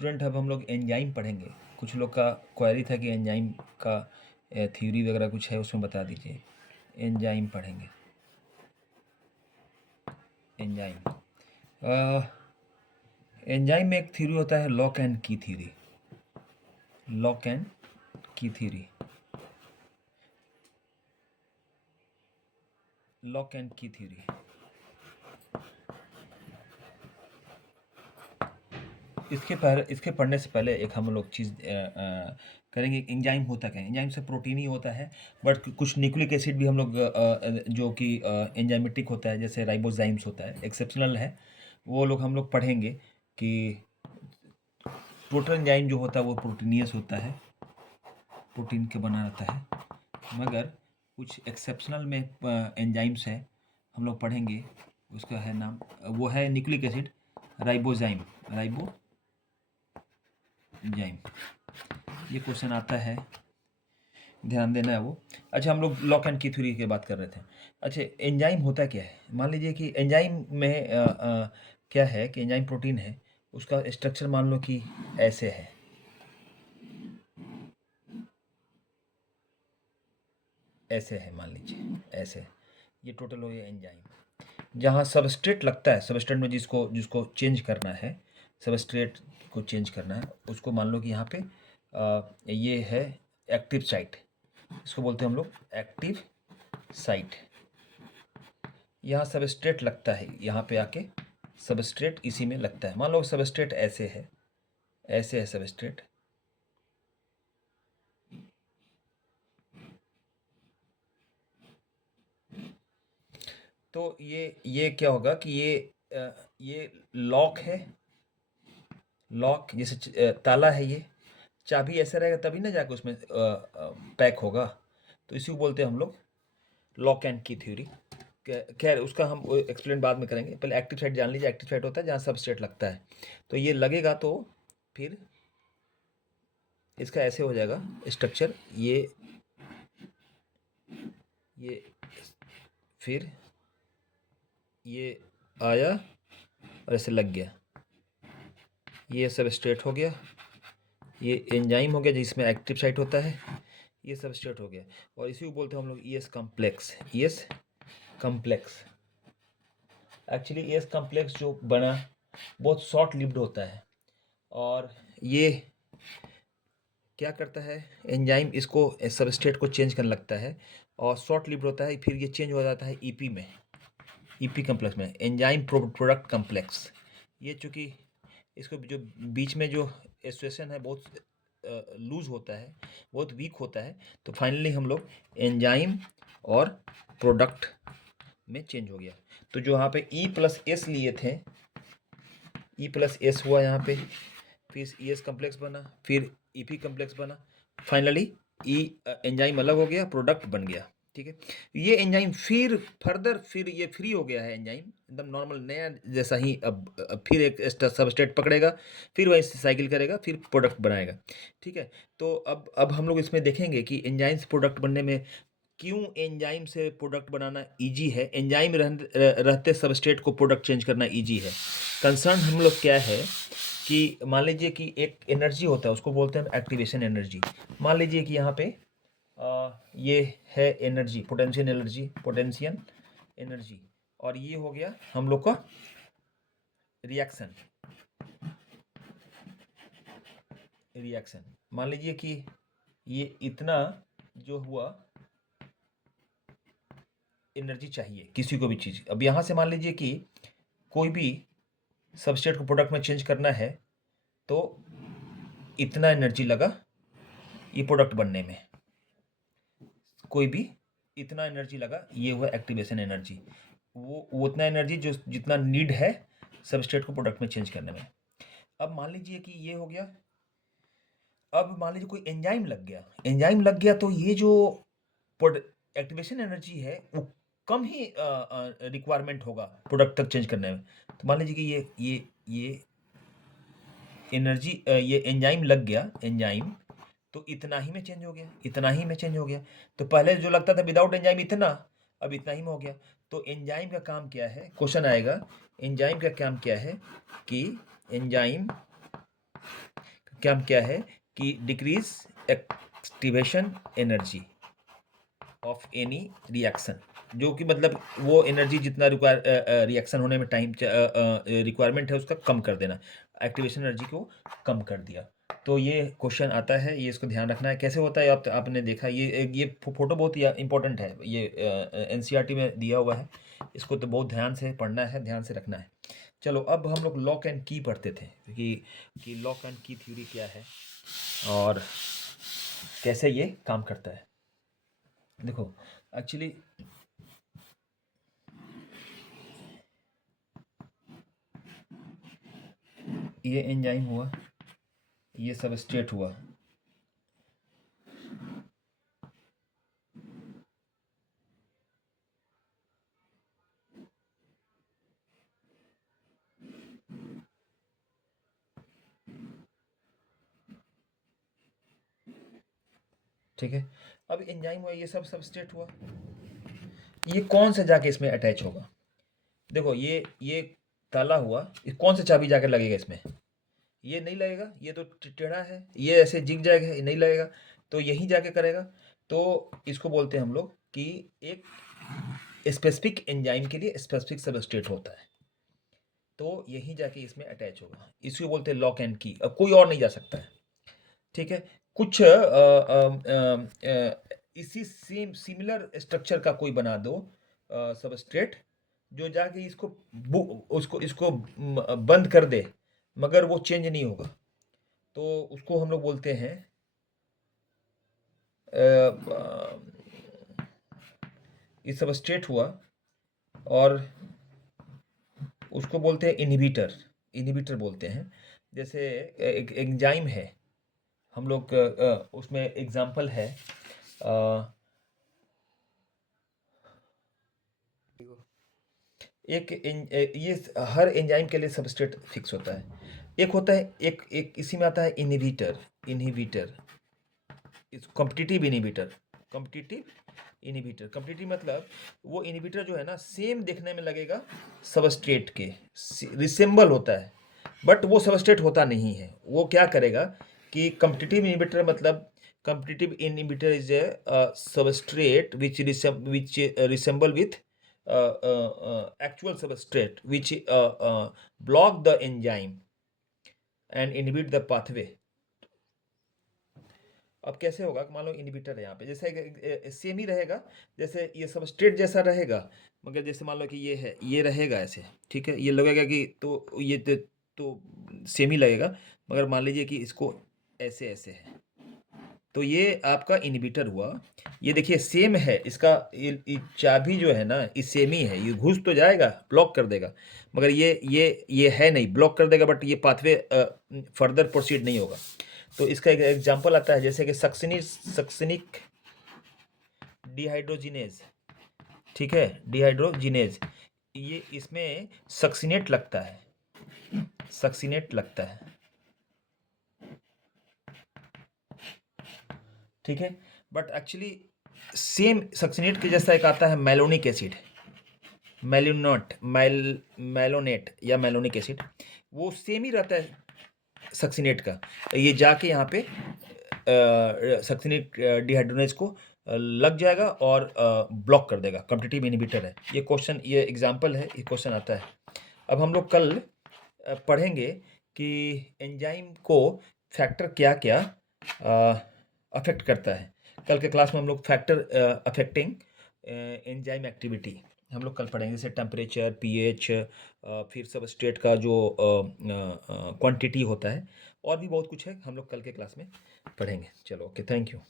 Student अब हम लोग एंजाइम पढ़ेंगे। कुछ लोग का क्वेरी था कि एंजाइम का थ्योरी वगैरह कुछ है उसमें बता दीजिए। एंजाइम पढ़ेंगे। एंजाइम एंजाइम में एक थ्योरी होता है लॉक एंड की थ्योरी। लॉक एंड की थ्योरी। लॉक एंड की थ्योरी। इसके पढ़ने से पहले एक हम लोग चीज़ करेंगे। एंजाइम होता क्या है? एंजाइम से प्रोटीन ही होता है, बट कुछ न्यूक्लिक एसिड भी हम लोग जो कि एंजाइमेटिक होता है, जैसे राइबोजाइम्स होता है, एक्सेप्शनल है, वो लोग हम लोग पढ़ेंगे कि टोटल एंजाइम जो होता है वो प्रोटीनियस होता है, प्रोटीन के बना रहता है। मगर कुछ एक्सेप्शनल में एंजाइम्स है हम लोग पढ़ेंगे, उसका है नाम, वो है न्यूक्लिक एसिड राइबोजाइम। एंजाइम, ये क्वेश्चन आता है, ध्यान देना है वो। अच्छा, हम लोग लॉक एंड की थ्योरी की बात कर रहे थे। अच्छा, एंजाइम होता क्या है? मान लीजिए कि एंजाइम में क्या है कि एंजाइम प्रोटीन है, उसका स्ट्रक्चर मान लो कि ऐसे है। ऐसे है, मान लीजिए ऐसे। ये टोटल हो गया एंजाइम। जहाँ सबस्ट्रेट लगता है, सबस्ट्रेट में जिसको जिसको चेंज करना है, सबस्ट्रेट को चेंज करना है, उसको मान लो कि यहाँ पे ये है एक्टिव साइट, इसको बोलते हैं हम लोग एक्टिव साइट। यहाँ सबस्ट्रेट लगता है, यहाँ पे आके सबस्ट्रेट इसी में लगता है। मान लो सबस्ट्रेट ऐसे है, ऐसे है सबस्ट्रेट। तो ये क्या होगा कि ये लॉक है। लॉक जैसे ताला है, ये चाबी ऐसे रहेगा तभी ना जाके उसमें पैक होगा। तो इसी को बोलते हैं हम लोग लॉक एंड की थ्योरी। खैर उसका हम एक्सप्लेन बाद में करेंगे, पहले एक्टिव साइट जान लीजिए। एक्टिव साइट होता है जहाँ सबस्ट्रेट लगता है, तो ये लगेगा तो फिर इसका ऐसे हो जाएगा स्ट्रक्चर। ये फिर ये आया और ऐसे लग गया, ये सबस्ट्रेट हो गया, ये एंजाइम हो गया जिसमें एक्टिव साइट होता है, ये सबस्ट्रेट हो गया। और इसी को बोलते हैं हम लोग ES complex. ES complex. Actually ES complex जो बना बहुत शॉर्ट लिव्ड होता है, और ये क्या करता है, एंजाइम इसको सबस्ट्रेट को चेंज करने लगता है और शॉर्ट लिव्ड होता है। फिर ये चेंज हो जाता है ईपी में, ईपी कॉम्प्लेक्स में, एंजाइम प्रोडक्ट कॉम्प्लेक्स। ये चूँकि इसको जो बीच में जो एसोसिएशन है बहुत लूज होता है, बहुत वीक होता है, तो फाइनली हम लोग एंजाइम और प्रोडक्ट में चेंज हो गया। तो जो यहाँ पे ई प्लस एस लिए थे, ई प्लस एस हुआ यहाँ पे, फिर ई एस कम्प्लेक्स बना, फिर ई पी कम्प्लेक्स बना, फाइनली ई एंजाइम अलग हो गया, प्रोडक्ट बन गया। ठीक है, ये एंजाइम फिर फर्दर फिर ये फ्री हो गया है एंजाइम, एकदम नॉर्मल नया जैसा ही। अब फिर एक सबस्ट्रेट पकड़ेगा, फिर वही साइकिल करेगा, फिर प्रोडक्ट बनाएगा। ठीक है, तो अब हम लोग इसमें देखेंगे कि एंजाइम से प्रोडक्ट बनने में क्यों एंजाइम से प्रोडक्ट बनाना इजी है, एंजाइम रहते सबस्ट्रेट को प्रोडक्ट चेंज करना इजी है। कंसर्न हम लोग क्या है कि मान लीजिए कि एक एनर्जी होता है, उसको बोलते हैं एक्टिवेशन एनर्जी। मान लीजिए कि यहाँ पे ये है energy, potential energy, potential energy, और ये हो गया हम लोग का रिएक्शन। रिएक्शन मान लीजिए कि ये इतना जो हुआ एनर्जी चाहिए किसी को भी चीज़। अब यहाँ से मान लीजिए कि कोई भी सबस्ट्रेट को प्रोडक्ट में चेंज करना है, तो इतना एनर्जी लगा ये प्रोडक्ट बनने में, कोई भी इतना एनर्जी लगा, ये हुआ एक्टिवेशन एनर्जी। वो उतना एनर्जी जो जितना नीड है सबस्ट्रेट को प्रोडक्ट में चेंज करने में। अब मान लीजिए कि ये हो गया। अब मान लीजिए कोई एंजाइम लग गया, एंजाइम लग गया, तो ये जो एक्टिवेशन एनर्जी है वो कम ही रिक्वायरमेंट होगा प्रोडक्ट तक चेंज करने में। तो मान लीजिए कि ये एनर्जी, ये एंजाइम लग गया, एंजाइम तो इतना ही में चेंज हो गया, इतना ही में चेंज हो गया। तो पहले जो लगता था विदाउट एंजाइम इतना, अब इतना ही में हो गया। तो एंजाइम का काम क्या है, क्वेश्चन आएगा, एंजाइम का काम क्या है कि एंजाइम काम क्या है कि decrease activation energy of any reaction, जो कि मतलब वो एनर्जी जितना रिएक्शन होने में टाइम रिक्वायरमेंट है उसका कम कर देना, एक्टिवेशन एनर्जी को कम कर दिया। तो ये क्वेश्चन आता है, ये इसको ध्यान रखना है कैसे होता है। आपने देखा ये फोटो बहुत ही इंपॉर्टेंट है, ये एनसीईआरटी में दिया हुआ है, इसको तो बहुत ध्यान से पढ़ना है, ध्यान से रखना है। चलो अब हम लोग लॉक एंड की पढ़ते थे कि लॉक एंड की थ्योरी क्या है और कैसे ये काम करता है। देखो एक्चुअली ये एंजाइम हुआ, ये सबस्ट्रेट हुआ, ठीक है। अब एंजाइम हुआ, ये सब सबस्ट्रेट हुआ, ये कौन सा जाके इसमें अटैच होगा। देखो ये ताला हुआ, ये कौन सा चाबी जाकर लगेगा इसमें, ये नहीं लगेगा, ये तो टेढ़ा है, ये ऐसे जिग जाएगा, ये नहीं लगेगा, तो यही जाके करेगा। तो इसको बोलते हैं हम लोग कि एक स्पेसिफिक एंजाइम के लिए स्पेसिफिक सबस्ट्रेट होता है, तो यही जाके इसमें अटैच होगा, इसको बोलते हैं लॉक एंड की। अब कोई और नहीं जा सकता है, ठीक है। कुछ इसी सेम सिमिलर स्ट्रक्चर का कोई बना दो सबस्ट्रेट, जो जाके उसको इसको बंद कर दे, मगर वो चेंज नहीं होगा, तो उसको हम लोग बोलते हैं ये सबस्ट्रेट हुआ, और उसको बोलते हैं इनहिबिटर, इनहिबिटर बोलते हैं। जैसे एक एंजाइम है, हम लोग उसमें एग्जाम्पल है ये हर एंजाइम के लिए सबस्ट्रेट फिक्स होता है। एक होता है एक इसी में आता है inhibitor, inhibitor competitive inhibitor, competitive inhibitor. Competitive मतलब वो इनहिबिटर जो है ना सेम देखने में लगेगा सबस्ट्रेट के, रिसेंबल होता है, बट वो सबस्ट्रेट होता नहीं है। वो क्या करेगा कि कॉम्पिटिटिव इनहिबिटर मतलब competitive inhibitor is a substrate which resemble with actual substrate which block the enzyme and inhibit the pathway। अब कैसे होगा, मान लो इनहिबिटर है यहाँ पे, जैसे सेम ही रहेगा, जैसे ये सबस्ट्रेट जैसा रहेगा, मगर जैसे मान लो कि ये है, ये रहेगा ऐसे, ठीक है, ये लगेगा कि तो ये तो सेम ही लगेगा, मगर मान लीजिए कि इसको ऐसे ऐसे है, तो ये आपका इनहिबिटर हुआ। ये देखिए सेम है इसका, ये चाबी जो है ना ये सेम ही है, ये घुस तो जाएगा, ब्लॉक कर देगा, मगर ये है नहीं, ब्लॉक कर देगा, बट ये पाथवे फर्दर प्रोसीड नहीं होगा। तो इसका एक एग्जांपल आता है, जैसे कि सक्सिनिक डिहाइड्रोजिनेज, ठीक है, डिहाइड्रोजिनेज, ये इसमें सक्सिनेट लगता है, सक्सिनेट लगता है, ठीक है। बट एक्चुअली सेम सक्सिनेट के जैसा एक आता है मेलोनिक एसिड, मेलोनेट या मेलोनिक एसिड, वो सेम ही रहता है सक्सिनेट का। ये जाके यहाँ पे सक्सिनेट डिहाइड्रोनेज को लग जाएगा और ब्लॉक कर देगा, कॉम्पिटिटिव इनहिबिटर है ये। क्वेश्चन, ये एग्जांपल है, ये क्वेश्चन आता है। अब हम लोग कल पढ़ेंगे कि एंजाइम को फैक्टर क्या क्या अफेक्ट करता है। कल के क्लास में हम लोग फैक्टर अफेक्टिंग एंजाइम एक्टिविटी हम लोग कल पढ़ेंगे, जैसे टेम्परेचर, पीएच, फिर सबस्ट्रेट का जो क्वांटिटी होता है, और भी बहुत कुछ है, हम लोग कल के क्लास में पढ़ेंगे। चलो ओके, थैंक यू।